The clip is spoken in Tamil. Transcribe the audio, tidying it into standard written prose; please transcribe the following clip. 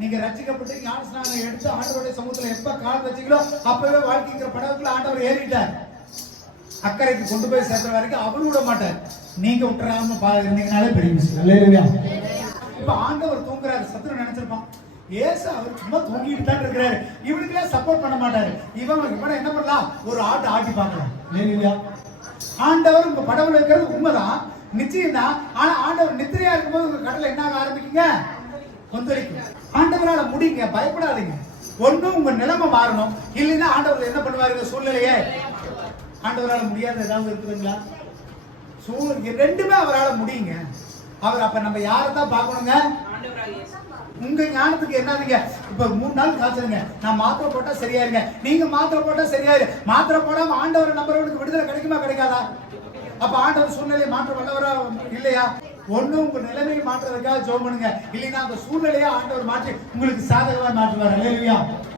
நீங்க ரட்சிக்கப்பட்டு ஞானஸ்நானம் எடுத்து ஆண்டவருடைய சமூகத்துல எப்ப கால் வச்சீங்களோ அப்பவே வாழ்க்கைங்கிற படகுல ஆண்டவர் ஏறிட்டார். அக்கறைக்கு கொண்டு போய் சேர்க்கிற வரைக்கும் அவரு விட மாட்டார். நீங்க விட்டுறாம இருந்தீங்கனாலே பெரிய விஷயம். இப்ப ஆண்டவர் தூங்குறாரு, சத்துரு நினைச்சிருப்பான் ஏசு அவர் சும்மா தூங்கிட்டு தான் இருக்கிறாரு, இவனுக்குலாம் சப்போர்ட் பண்ண மாட்டாரு. இவனை என்ன பண்ணலாம், ஒரு ஆட்டு ஆட்டி பார்க்கலாம். ஆண்டவர் உங்க படவுல இருக்கிறது உண்மைதான், நிச்சயம் தான். ஆனா ஆண்டவர் நித்திரையா இருக்கும்போது உங்க கடலை என்ன ஆரம்பிக்குங்க, கொந்தளிக்கும். ஆண்டவரால முடியுங்க, பயப்படாதீங்க. ஒண்ணும் உங்க நிலைமை மாறணும், இல்லைன்னா ஆண்டவர் என்ன பண்ணுவாருங்க, சூழ்நிலையே ஆண்டவரால முடியாத ஏதாவது இருக்குதுங்களா? ரெண்டுமே அவரால் முடியுங்க. அவர் அப்ப நம்ம யாரை தான் பார்க்கணுங்க, உங்க ஞானத்துக்கு என்னதுங்க. இப்ப 3 நாள் காய்ச்சலுங்க, நான் மாத்திரை போட்டா சரியாருங்க, நீங்க மாத்திரை போட்டா சரியாரு. மாத்திரை போடாம ஆண்டவரை நம்புறவனுக்கு விடுதலை கிடைக்குமா கிடைக்காதா? அப்ப ஆண்டவர் சூழ்நிலையை மாற்ற வல்லவரா இல்லையா? ஒண்ணு உங்க நிலைமையை மாற்றுறதுக்காக ஜெபம் பண்ணுங்க, இல்லைன்னா அந்த சூழ்நிலையை ஆண்டவர் மாற்றி உங்களுக்கு சாதகமா மாற்றுவார். அல்லேலூயா.